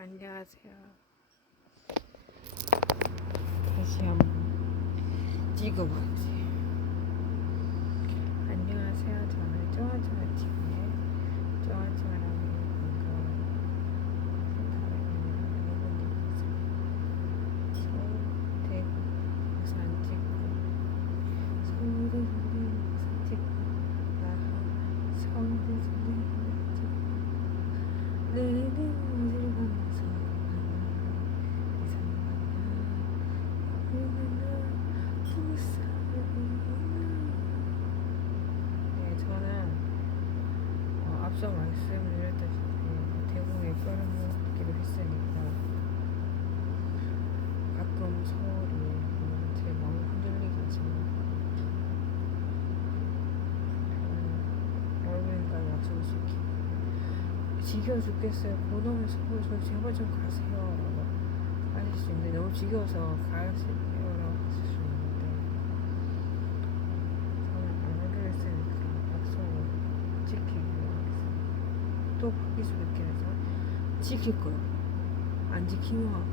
안녕하세요. 다시 한번 찍어보지. 안녕하세요. 저는 쪼아쪼아 TV의 쪼아쪼아라는 사람입니다. 서울, 대구, 부산 찍고 서울대 선생님 부산 찍고 나 서울대 선생님 찍고 내내 어디를 가면서 네, 저는 어, 앞서 말씀드렸다시피 대구에 끌어모기로 했으니까 가끔 서울이 음, 제 마음 흔들리겠지만 저는 여러분과 약속을 지키고 지겨워 죽겠어요. 고놈의 서울 좀 제발 좀 가세요. 라고 하실 수 있는데 너무 지겨워서 가세요라고 하실 수 있는데 저는 안 하기로 했으니까 약속을 지키기 바뀔 수도 있긴 해서 지킬 거예요. 안 지키면